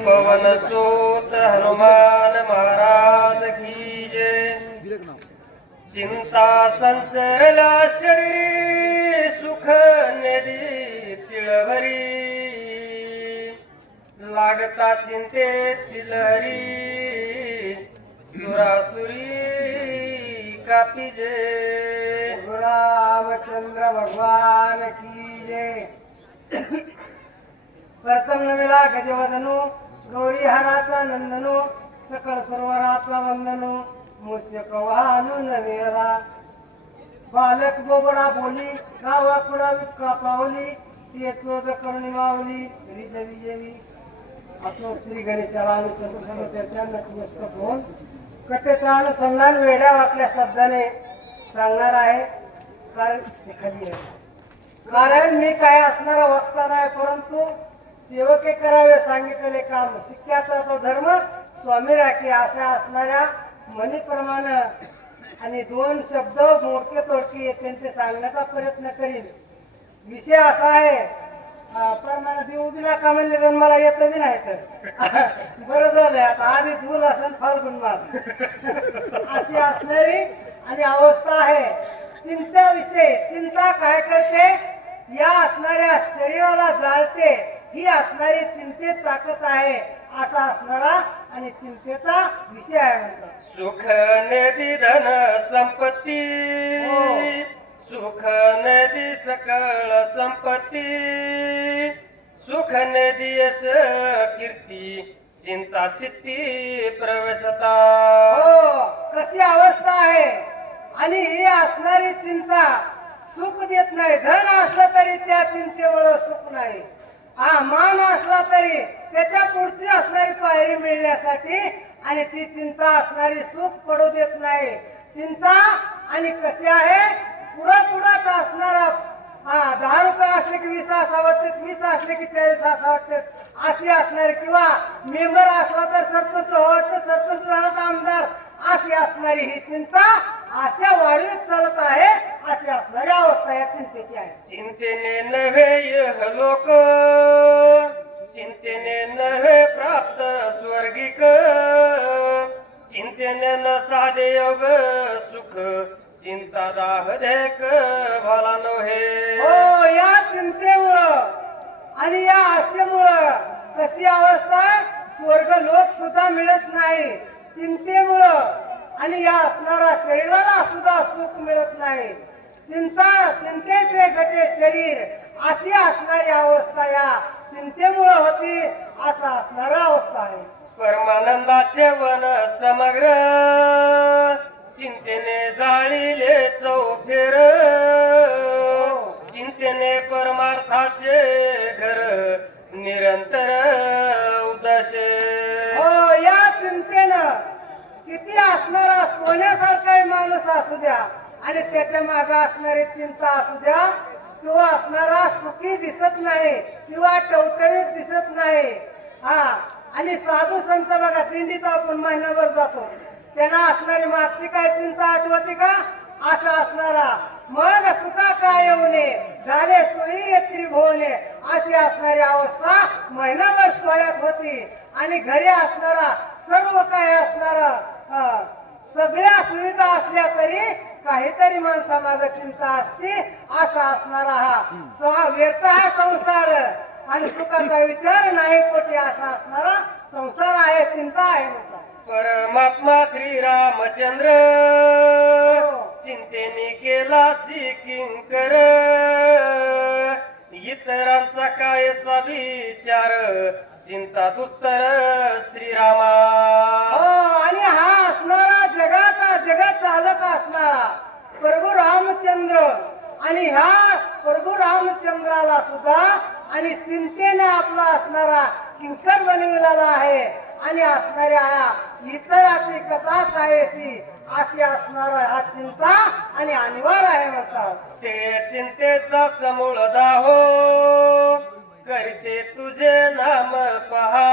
पवन सूत हनुमान महाराज की जय। चिंता संचला शरीर सुख नदी तिळभरी। लागता चिंते चिलरी सुरासुरी कापी जे। रामचंद्र भगवान की जय। प्रथम नवेला गजवदनो। गौरी हराचा नंदनो सकळ सरोवराचा वंदनो मुस्य वाहनु नवेला बालक बोबडा बोली गावा कुडा विचका पावली ते चोज करुणी मावली रिजवी जेवी. असो श्री गणेशाला आणि सर्व त्याच्या नतमस्तक होऊन कथेचा अनुसंधान वेड्या वाकल्या शब्दाने सांगणार आहे कारण ते खाली आहे. कारण मी काय असणारा वक्ता नाही परंतु सेवके करावे सांगितलेले काम शिक्क्याचा तो धर्म स्वामी राखी अशा असणाऱ्या म्हणीप्रमाणे. आणि दोन शब्द मोडके तोडके त्यांचे सांगण्याचा प्रयत्न करीन. विषय असा आहे अं, प्रमाणे देऊ का म्हणले तर मला येतं बी नाही तर. बरं झालंय आता आधीच बोल असेल फाल्गुन मास अशी असणारी आणि अवस्था आहे. चिंता विषय चिंता काय करते? या असणाऱ्या शरीराला जाळते. ही असणारी चिंतेत ताकद आहे असा असणारा आणि चिंतेचा विषय आहे सुख नदी धन संपत्ती. हो. सुख नदी सकळ संपत्ती. सुख नदी यश कीर्ती चिंता चित्ती प्रवेशता. हो कशी अवस्था आहे? आणि ही असणारी चिंता सुख देत नाही धन असलं तरी त्या चिंतेमुळे सुख नाही. हा मान असला तरी त्याच्या पुढची असणारी पायरी मिळण्यासाठी आणि ती चिंता असणारी सुख पडू देत नाही. चिंता आणि कशी आहे? पुढं पुढंच असणारा हा दहा रुपये असले की वीस असा वाटतात वीस असले की चाळीस असा वाटतात अशी असणारी किंवा मेंबर असला तर सरपंच हो वाटतं सरपंच झाला तर आमदार अशी असणारी ही चिंता अशा वाढीत चालत आहे अशी असणारी अवस्था या चिंतेची आहे. चिंतेने नव्हे लोक आणि या आशेमुळं कशी अवस्था स्वर्ग लोक सुद्धा मिळत नाही. चिंतेमुळं. आणि या असणारा शरीराला सुद्धा सुख मिळत नाही. चिंता चिंतेचे गटे शरीर अशी असणारी अवस्था या चिंतेमुळं होती असा असणारा अवस्था आहे. परमानंदाचे वन समग्र असणारा माणूस असू द्या. आणि त्याच्यामागे असणारी चिंता असू द्या. तो असणारा सुखी दिसत नाही किंवा टवटवीत दिसत नाही. हा आणि साधू संत बघा दिंडीत आपण महिनाभर जातो. त्यांना असणारी मागची काय चिंता आठवते का? असा असणारा. मग सुखा काय येऊने झाले सोयी त्रिभुवने अशी असणारी अवस्था महिनाभर सोयात होती. आणि घरी असणारा सर्व काय असणारा सगळ्या सुविधा असल्या तरी काहीतरी माणसामाग चिंता असते असा असणारा हा. सहा व्यर्थ हा संसार. आणि सुखाचा विचार नाही कोटी असा असणारा संसार आहे चिंता आहे परमात्मा श्रीरामचंद्र. हो. चिंतेने केला किंकर इतरांचा काय विचार चिंता दुस्तर श्रीरामा. हो आणि हा असणारा जगाचा जगत चालक असणारा. प्रभू रामचंद्र. आणि ह्या प्रभू रामचंद्राला सुद्धा आणि चिंतेने आपला असणारा किंकर बनविलेला आहे. आणि असणाऱ्या इतराची कथा कायसी अशी असणारा हा चिंता आणि अनिवार्य आहे म्हणतात. ते चिंतेचा समूळ दाहो. करते तुझे नाम पहा.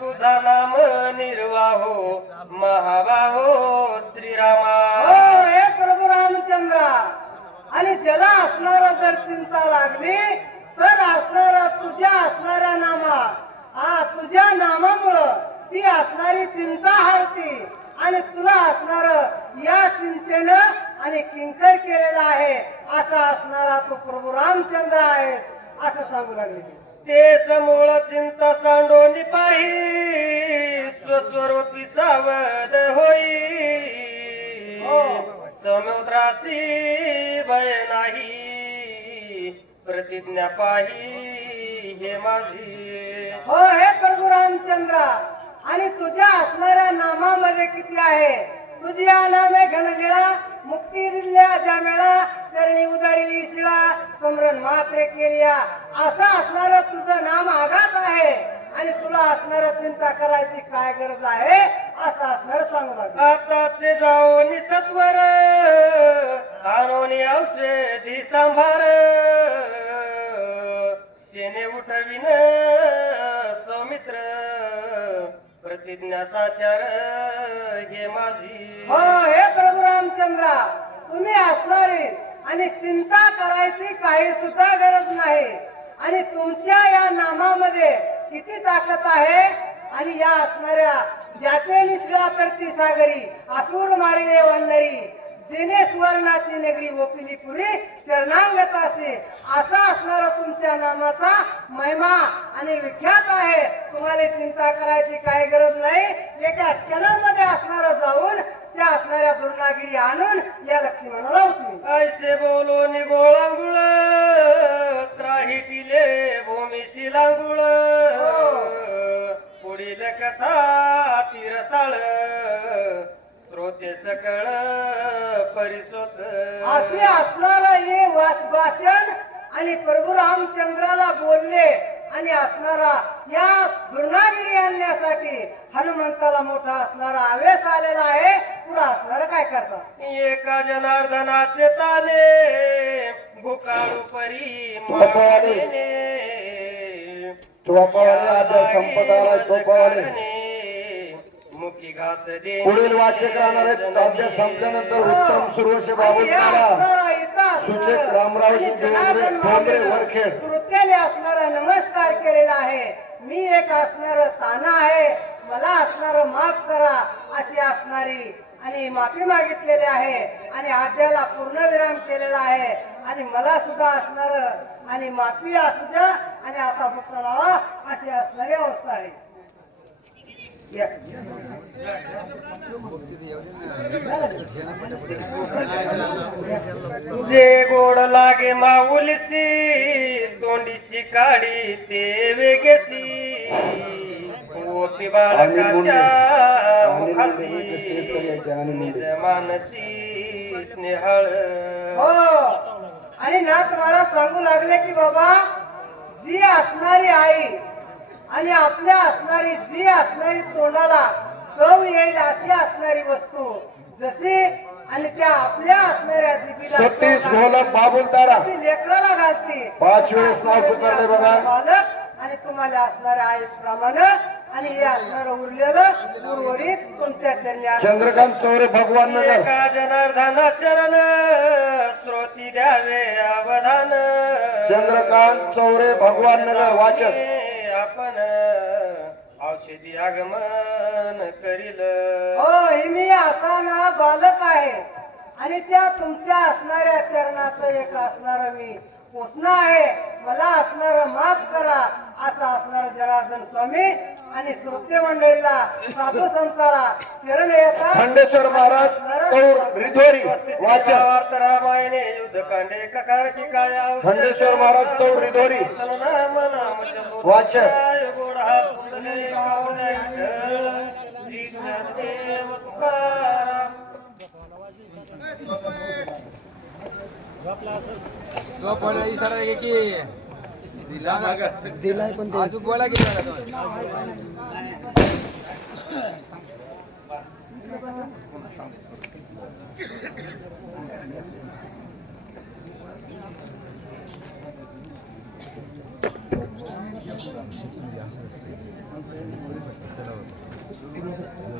तुझा नाम निर्वाहो महाबाहो हो, श्रीरामा. हो, हे प्रभू रामचंद्रा. आणि ज्याला असणारा जर चिंता लागली तर असणारा तुझ्या असणाऱ्या नामा. हा तुझ्या नामामुळं ती असणारी चिंता हरती. आणि तुला असणार या चिंतेनं आणि किंकर केलेला आहे असा असणारा तू प्रभू रामचंद्र आहेस असं सांगू लागले तेच मूळ चिंता सांडोनी पाही स्वस्वरूपी सावध होई. हो. समुद्रासी भय नाही प्रतिज्ञा पाही हे माझी. हो हे प्रभू रामचंद्र आणि तुझ्या असणाऱ्या नामामध्ये किती आहे? तुझी नामे घनलेला मुक्ती दिल्या ज्या मेळा चरणी उदारिली शिळा समरण मात्र केल्या. असं असणारं तुझं नाम आघात आहे. आणि तुला असणार चिंता करायची काय गरज आहे? असं असणार सांगू लागलं. आताचे जाऊन सत्वर आणून औषधी सांभार. शेने उठविन सौमित्र. प्रतिज्ञा साचार. हे माझी हो हे प्रभू रामचंद्र. तुम्ही असणारे आणि चिंता करायची काही सुद्धा गरज नाही. आणि तुमच्या या नामामध्ये किती ताकद आहे? आणि या असणाऱ्या ज्याचे निसळा करती सागरी असुर मारिले वंदरी जिने सुवर्णाची नगरी ओपिली पुरी शरणांगत असे असा असणारा तुमच्या नामाचा महिमा आणि विख्यात आहे. तुम्हाला चिंता करायची काही गरज नाही. एका क्षणामध्ये असणारा जाऊन त्या असणाऱ्या दुर्नागिरी आणून या लक्ष्मणाला उठवी ऐसे बोलो गोळांगुळ त्राही टिले भूमीशी लांगुळ पुढील कथा तिरसाळ श्रोते सकळ परिसोत. असे असणारा हे वास भाषण आणि प्रभू रामचंद्राला बोलले आणि असणारा या दुर्नागिरी आणण्यासाठी हनुमंताला मोठा असणारा आवेश आलेला आहे. पुढे असणार काय करतात एका जनार्दनाचे ताने भुकाळू परी संपदाला मुखी घास दे पुढील वाचक राहणार आहेत संपल्यानंतर उत्तम सुरवशे बाबू सुचेत रामरावजी वरखेड. असणारा नमस्कार केलेला आहे. मी एक असणार ताना आहे. मला असणार माफ करा अशी असणारी आणि माफी मागितलेली आहे. आणि आद्याला पूर्णविराम केलेला आहे. आणि मला सुद्धा असणार आणि माफी असू द्या आणि आता फक्त लावा अशी असणारी अवस्था आहे. तुझे गोड लागे माऊलसी तोंडीची काडी ते वेगसी. ओपी बाळकाच्या मानसी स्नेहळ. हो. आणि नाथ महाराज सांगू लागले की बाबा जी असणारी आई आणि आपल्या असणारी जी असणारी तोंडाला चव येईल अशी असणारी वस्तू जशी आणि त्या आपल्या असणाऱ्या जिबीला लेकराला घालते पाच वेळेस आणि तुम्हाला असणाऱ्या आईप्रमाणे आणि हे असणारं उरलेलं उर्वरित तुमच्या. चंद्रकांत चौरे भगवान नगर. एका जनार्दना शरण श्रोती द्यावे अवधान. चंद्रकांत चौरे भगवान नगर वाचक. आपण औषधी आगमन करील. हो हे मी असा ना बालक आहे. आणि त्या तुमच्या असणाऱ्या चरणाचं एक असणार मी. पोचणं आहे. मला असणार माफ करा. असं असणार जनार्दन स्वामी आणि श्रोते मंडळीला साधू संताला शरण येतात खंडेश्वर महाराज कौर. रिधोरी वाचक वार्त रामायणे युद्ध कांडे ककार टिकाया खंडेश्वर महाराज कौर रिधोरी वाचक तो कोणाला इशारा आहे की दिलाय पण अजून बोला की जरा तो.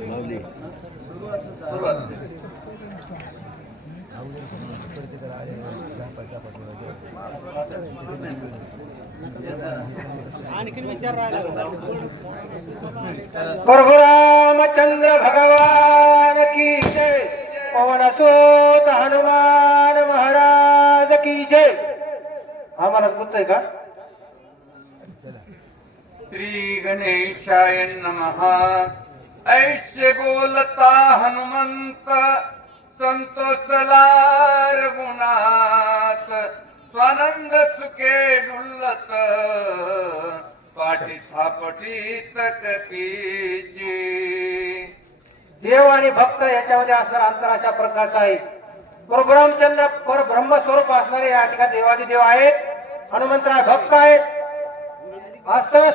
Lovely. प्रभुरामचंद्र भगवान की जय. पवन सोत हनुमान महाराज की जय. आम्हाला बोलतोय का? श्री गणेशाय नमः. ऐसे बोलता हनुमंत. संतोषला रघुनाथ स्वानंद सुखे डुल्लत पाठी थापटी तक देव आणि भक्त याच्यामध्ये असणारा अंतर अशा प्रकारचा आहे. परब्रह्मचंद्र परब्रह्म स्वरूप असणारे या ठिकाणी देवादिदेव आहेत हनुमंतराय भक्त आहेत. वास्तव